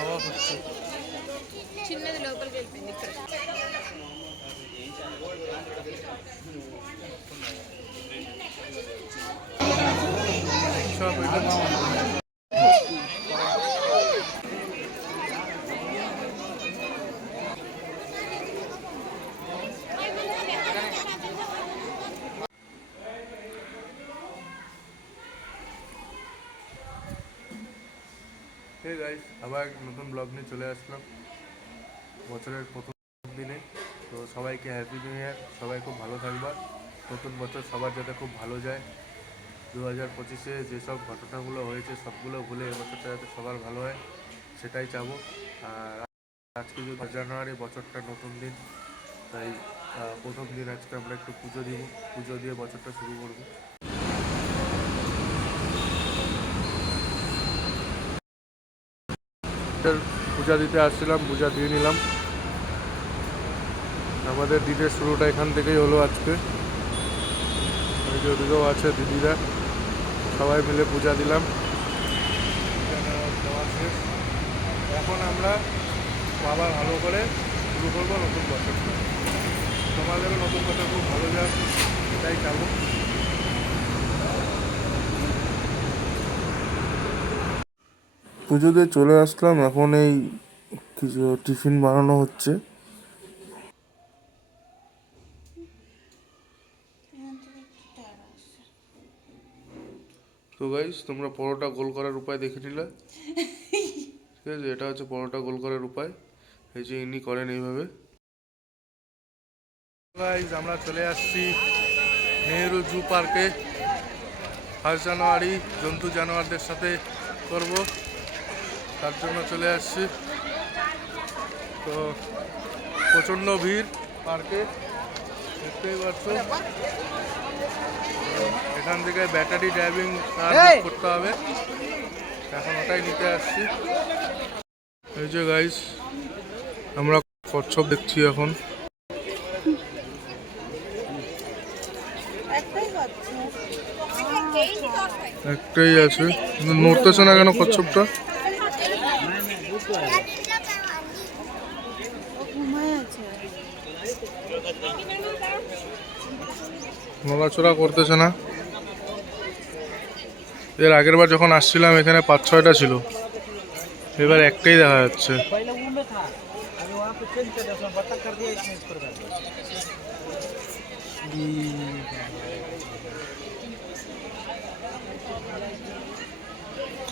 খাওয়া হচ্ছে। చిన్నది లోపలికి వెళ్ళిపోయింది ఇక్కడ. সব এটা হে গাইস, আবার নতুন ব্লগ নিয়ে চলে আসলাম বছরের প্রথম দিনে। তো সবাইকে হ্যাপি নিউ ইয়ার, সবাই খুব ভালো থাকবা। নতুন বছর সবার যাতে খুব ভালো যায়। 2025-এ যেসব ঘটনাগুলো হয়েছে সবগুলো ভুলে এবছরটা যাতে সবার ভালো হয় সেটাই চাবো। আর আজকে যদি 10 জানুয়ারি বছরটা নতুন দিন, তাই প্রথম দিন আজকে আমরা একটু পুজো দিব, পুজো দিয়ে বছরটা শুরু করবো। পূজা দিতে আসছিলাম, পূজা দিয়ে নিলাম। আমাদের দিনের শুরুটা এখান থেকেই হলো আজকে। ওদিকেও আছে দিদিরা, সবাই মিলে পূজা দিলাম। এখন আমরা আবার ভালো করে শুরু করবো নতুন বছরটা। তোমাদেরও নতুন বছর খুব ভালো যাক, এটাই চাবো। পুজোতে চলে আসলাম, এখন এই কিছু টিফিন বানানো হচ্ছে। তো গাইস, তোমরা পরোটা গোল করার উপায় দেখে নিলে, ঠিক আছে? এটা হচ্ছে পরোটা গোল করার উপায়। এই যে ইনি করেন এইভাবে। গাইস, আমরা চলে আসছি নেহেরু জু পার্কে। 1 জানুয়ারি জন্তু জানোয়ারদের সাথে করব, তার জন্য চলে আসছি। তো প্রচণ্ড ভিড় পার্কে, দেখতেই পাচ্ছ। এখান থেকে ব্যাটারি ড্রাইভিং করতে হবে, এখন ওটাই নিতে আসছি। এই যে গাইস, আমরা কচ্ছপ দেখছি এখন। একটাই আছে, নড়তেছে না কেন কচ্ছপটা? নড়াচড়া করতেছে না। এর আগের বার যখন আসছিলাম এখানে 5-6টা ছিল, এবার একটাই দেখা যাচ্ছে।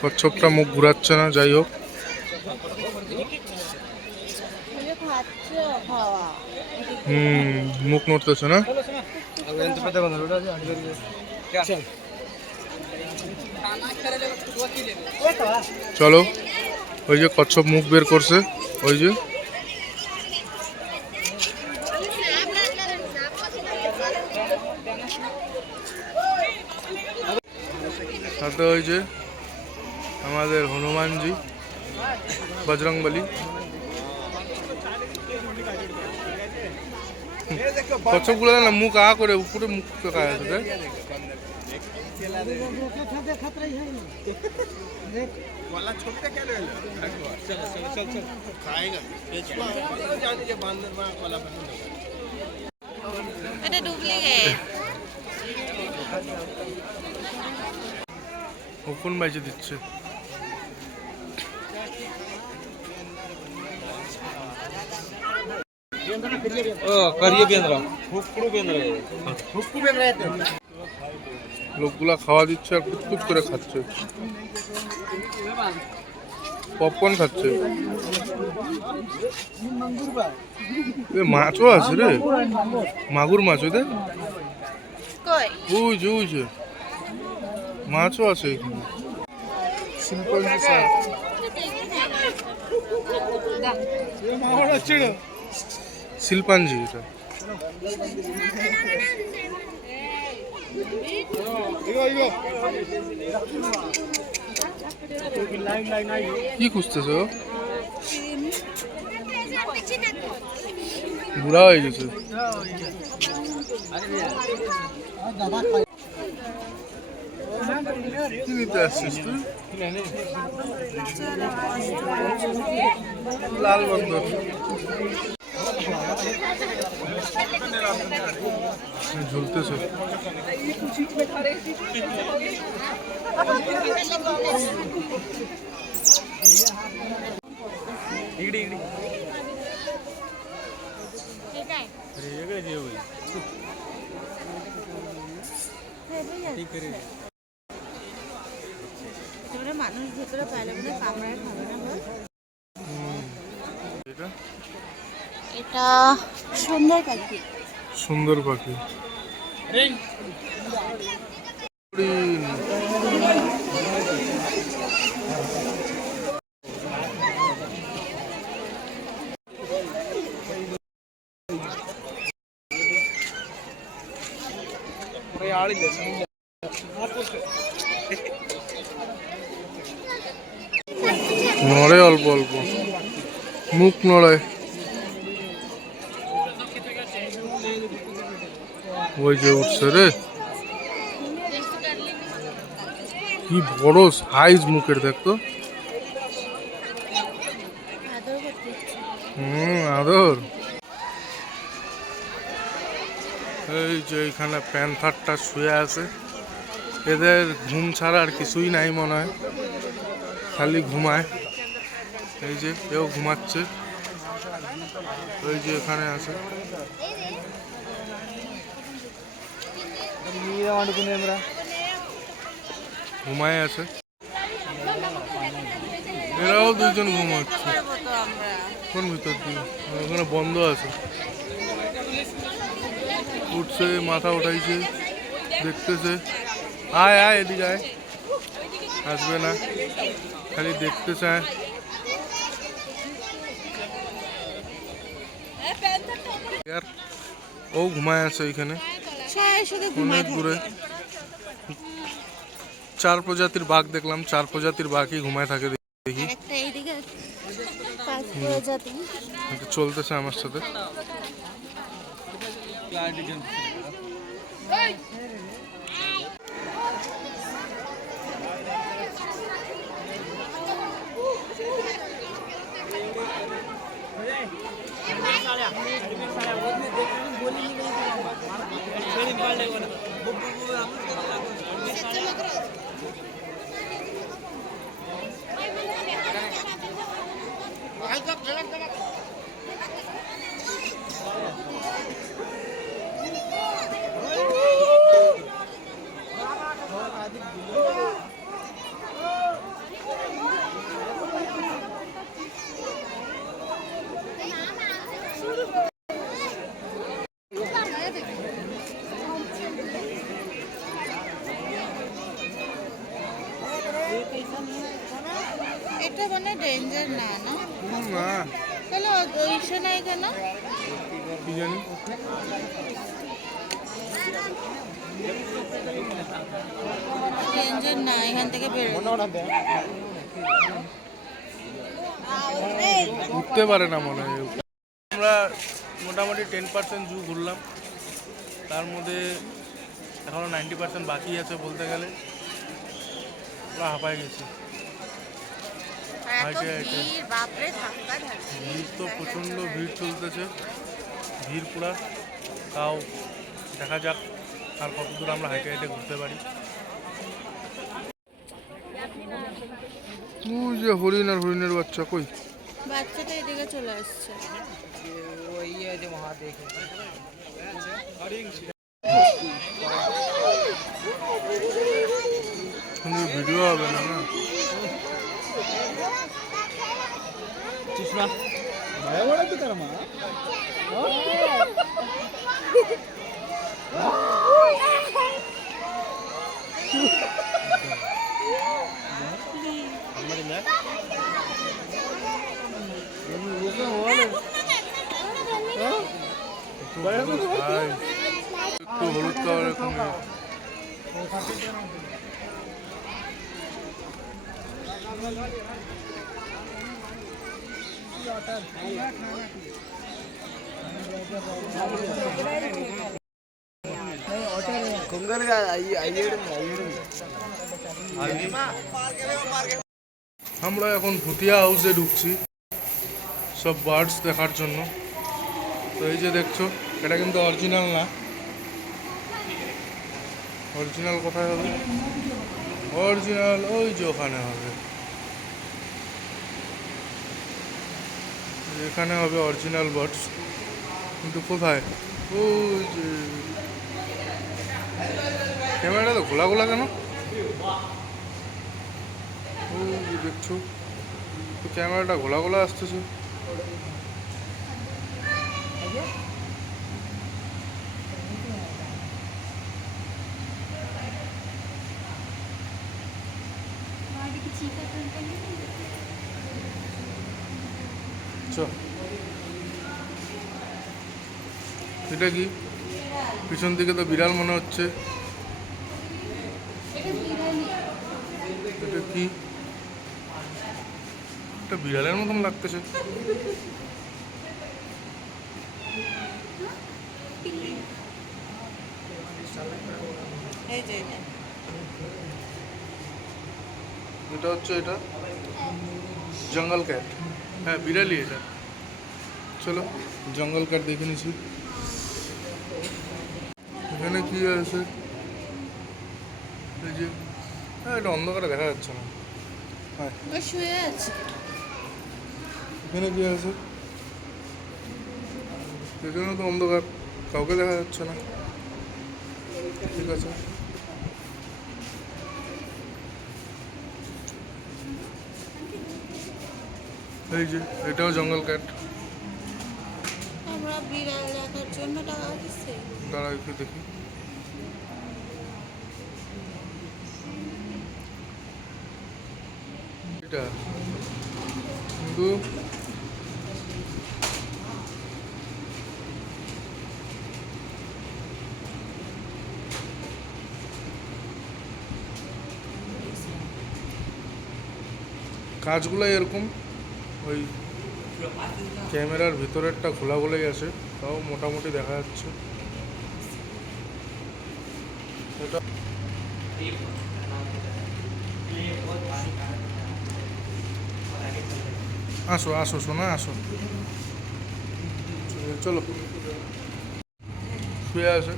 কচ্ছপটা মুখ ঘুরাচ্ছে না, যাই হোক। মুখ নড়তেছে না। চলো, ওই যে কচ্ছপ মুখ বের করছে, ওই যে। সাথে ওই যে আমাদের হনুমানজি, বজরংবলী। কচ্ছপগুলো না মুখ আ করে উপরে মুখ তাকায় আছে। এটা ডুপ্লিকেট। কোন বাইজে দিচ্ছে? লোকগুলা খাওয়া দিচ্ছে আর কুচকুচ করে খাচ্ছে, পপকর্ন খাচ্ছে। মাছও আছে রে, মাগুর মাছ। ওদের ওই মাছও আছে এখানে। শিল্পাঞ্জি এটা। কি খুঁজতেছ? বুড়া হয়ে গেছে। কি নিতে আসছিস তুই? লাল বন্দর ঝুলতেছে। মানুষ ভেতরে পাইলে মনে কামড়ায় খাবে না বল। এটা সুন্দর পাখি। সুন্দর পাখি। নড়ে অল্প অল্প, মুখ নড়ে। ওই যে উঠছে রে, কি বড় সাইজ মুখের দেখতো। আদর। এই যে এখানে প্যান্থারটা শুয়ে আছে, এদের ঘুম ছাড়া আর কিছুই নাই মনে হয়, খালি ঘুমায়। এই যে এও ঘুমাচ্ছে, ওই যে এখানে আছে। ঘুমায় আছে, এরাও দুইজন ঘুমাচ্ছে। কোন ভিতর দিয়ে? ওখানে বন্ধ আছে। উঠছে, মাথা উঠাইছে, দেখতেছে। আয় আয় এদিকে আয়, আসবে না, খালি দেখতে চায়। ও ঘুমায় আছে ওইখানে অনেক দূরে। 4 প্রজাতির বাঘ দেখলাম, 4 প্রজাতির বাঘই ঘুমায় থাকে দেখি। চলতেছে আমার সাথে। এটা মানে ডেঞ্জার না, না না তাহলে ওইসে নাই কেন কি জানি। ডেঞ্জার না, এখান থেকে বের উঠতে পারে না মনে হয়। আমরা মোটামুটি 10% জু ঘুরলাম, তার মধ্যে এখনো 90% বাকি আছে বলতে গেলে। আমরা হাঁপায় গেছি। ভিড় তো প্রচণ্ড ভিড় চলতেছে, ভিড় পুরা। তাও দেখা যাক আর কত দূর আমরা হাইটে হাইটে ঘুরতে পারি। ওই যে হরিণ আর হরিণের বাচ্চা কই? বাচ্চাটা এদিকে চলে আসছে। ভিডিও হবে না না? একটু হলুদ কালারের কুমির। కొంగలుగా అయ్యేడు আমরা এখন ভুতিয়া হাউসে ঢুকছি সব বার্ডস দেখার জন্য। তো এই যে দেখছো, এটা কিন্তু অরিজিনাল না। অরিজিনাল কোথায় হবে? অরিজিনাল ওই যে ওখানে হবে, এখানে হবে অরিজিনাল বার্ডস। কিন্তু কোথায়? ওই যে ক্যামেরাটা তো ঘোলা ঘোলা কেন? ওই যে দেখছো, তো ক্যামেরাটা ঘোলা ঘোলা আসতেছে। এটা কি? পিছন দিকে তো বিড়াল মনে হচ্ছে। এটা কি? এটা বিড়ালের মতন লাগতেছে। এই যে এটা। এটা হচ্ছে, এটা জঙ্গল ক্যাট। হ্যাঁ, বিড়ালি এটা। চলো জঙ্গল ক্যাট দেখে নিছি। এখানে কি আছে? এই যে, হ্যাঁ, এটা অন্ধকারে দেখা যাচ্ছে না। হ্যাঁ, ও শুয়ে আছে। এখানে কি আছে? এখানে তো অন্ধকার, কাউকে দেখা যাচ্ছে না। ঠিক আছে, এই যে এটাও জঙ্গল ক্যাট। আমরা বিড়াল দেখার জন্য টাকা দিচ্ছি। দাঁড়া একটু দেখি। এটা কিন্তু কাজগুলো এরকম, ওই ক্যামেরার ভিতরেরটা খোলা খোলাই আছে, তাও মোটামুটি দেখা যাচ্ছে। এটা আসো আসো শোনা, আসো, চলো। শুয়ে আছে,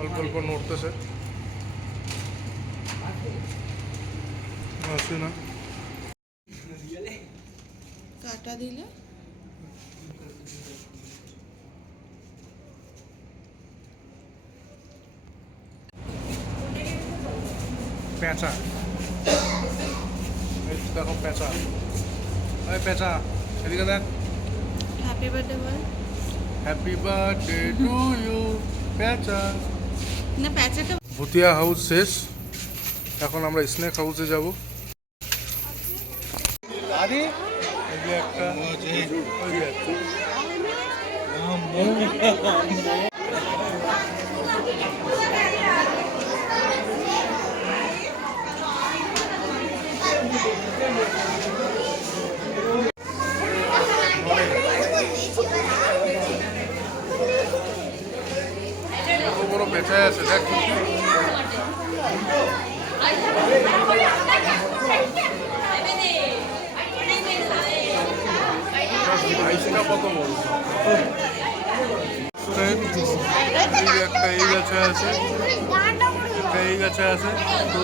অল্প অল্প নড়তেছে। আসি না, কাটা দিলে পেঁচা, এই দেখো পেঁচা, ওই পেঁচা এদিকে দেখ। হ্যাপি বার্থডে বল। হ্যাপি বার্থডে টু ইউ পেঁচা। না, প্যাচাটা ভুতিয়া হাউস শেষ, এখন আমরা স্নেক হাউসে যাব। এই যে একটা, ওই যে একটা। কত বড় পেঁচায় আছে দেখ। আইসটা কত বড়। এই যে একটা এই গাছে আছে, একটা এই গাছে আছে, তো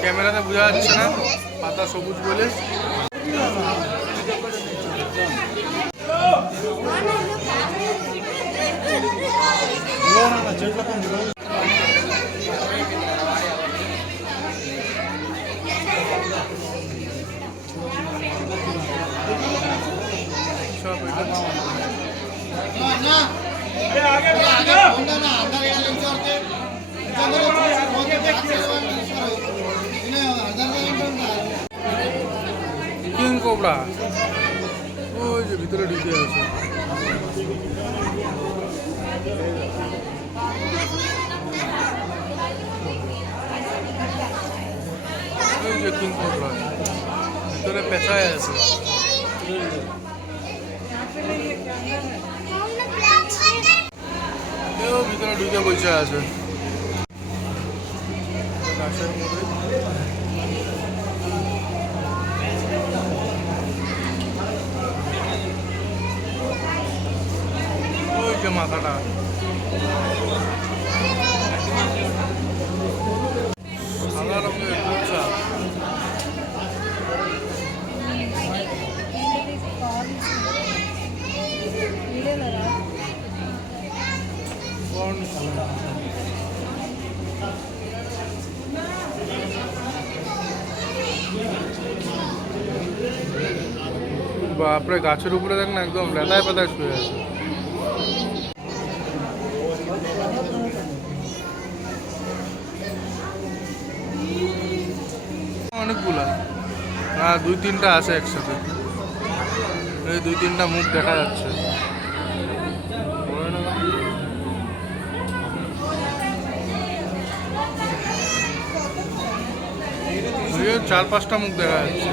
ক্যামেরাতে বোঝা যাচ্ছে না, পাতা সবুজ বলে। সব কিং কোবরা ওই যে ভিতরে ঢুকে আছে। ওই যে কিং কোবরা ভিতরে পেঁচায় আছে। কেউ ভিতরে ঢুকে বসে আছে গাছের মধ্যে। ওই যে মাথাটা সাদা রঙের কুচা। বাপরে গাছের উপরে দেখ না একদম লেদায় পাতায় শুয়ে আছে। অনেকগুলা হ্যাঁ 2-3টা আছে একসাথে। এই 2-3টা মুখ দেখা যাচ্ছে। এই 4-5টা মুখ দেখা যাচ্ছে।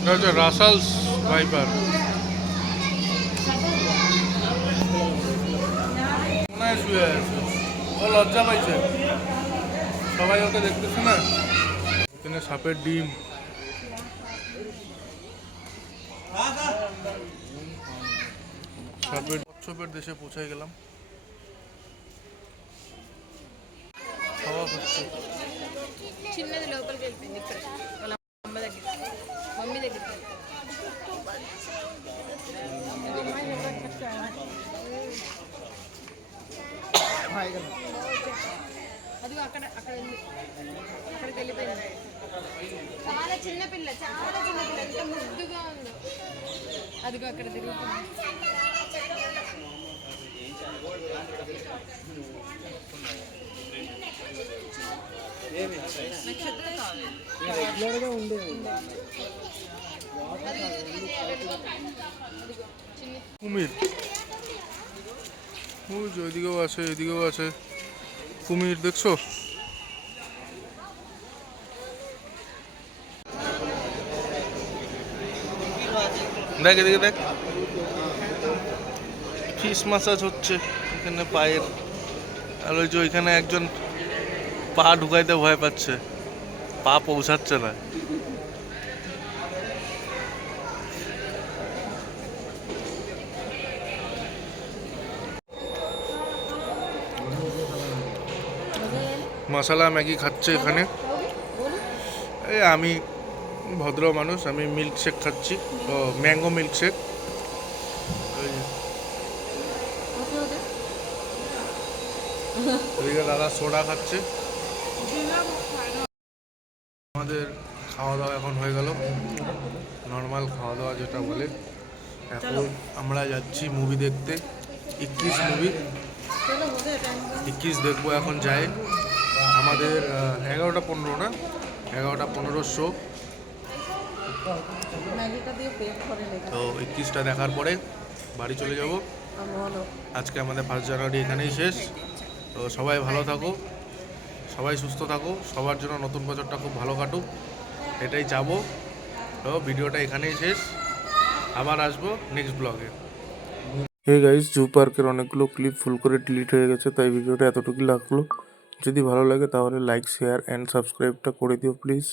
এটা হচ্ছে রাসালস ভাইপার। কোনায় শুয়ে আছে, ও লজ্জা পাইছে, সবাই ওকে দেখতেছে না। এখানে সাপের ডিম। সাপের কচ্ছপের দেশে পৌঁছে গেলাম। খাওয়া হচ্ছে। చిన్నది లోపలికి వెళ్ళిపోయింది ఇక్కడ వాళ్ళ అమ్మ దగ్గర మమ్మీ దగ్గర అదిగో అక్కడ అక్కడ ఉంది అక్కడికి వెళ్ళిపోయింది చాలా చిన్న పిల్ల ఎంత ముద్దుగా ఉందో అదిగో అక్కడ తిరుగుతుంది రెగ్యులర్గా ఉండేది কুমির ওই যে ওইদিকেও আছে, এদিকেও আছে কুমির, দেখছো? দেখ এদিকে দেখ, ফিস মাসাজ হচ্ছে এখানে পায়ের। আর ওই যে ওইখানে একজন পা ঢুকাইতে ভয় পাচ্ছে, পা পৌঁছাচ্ছে না। মশলা ম্যাগি খাচ্ছে এখানে। এই আমি ভদ্র মানুষ, আমি মিল্ক শেক খাচ্ছি, ও ম্যাঙ্গো মিল্ক শেক। এদিকে দাদা সোডা খাচ্ছে। আমাদের খাওয়া দাওয়া এখন হয়ে গেল, নর্মাল খাওয়া দাওয়া যেটা বলে। এখন আমরা যাচ্ছি মুভি দেখতে, 21 মুভি। 21 দেখবো এখন যাই। আমাদের 11টা 15 না, 11টা 15 শো। তো 21টা দেখার পরে বাড়ি চলে যাব। আজকে আমাদের 1 জানুয়ারি এখানেই শেষ। তো সবাই ভালো থাকো, সবাই সুস্থ থাকো, সবার জন্য নতুন বছরটা খুব ভালো কাটুক, এটাই চাবো। তো ভিডিওটা এখানেই শেষ, আবার আসবো নেক্সট ব্লগে। হে গাইস, জু পার্কের অনেকগুলো ক্লিপ ফুল করে ডিলিট হয়ে গেছে, তাই ভিডিওটা এতটুকুই লাগলো। যদি ভালো লাগে তাহলে লাইক, শেয়ার অ্যান্ড সাবস্ক্রাইবটা করে দিও প্লিজ।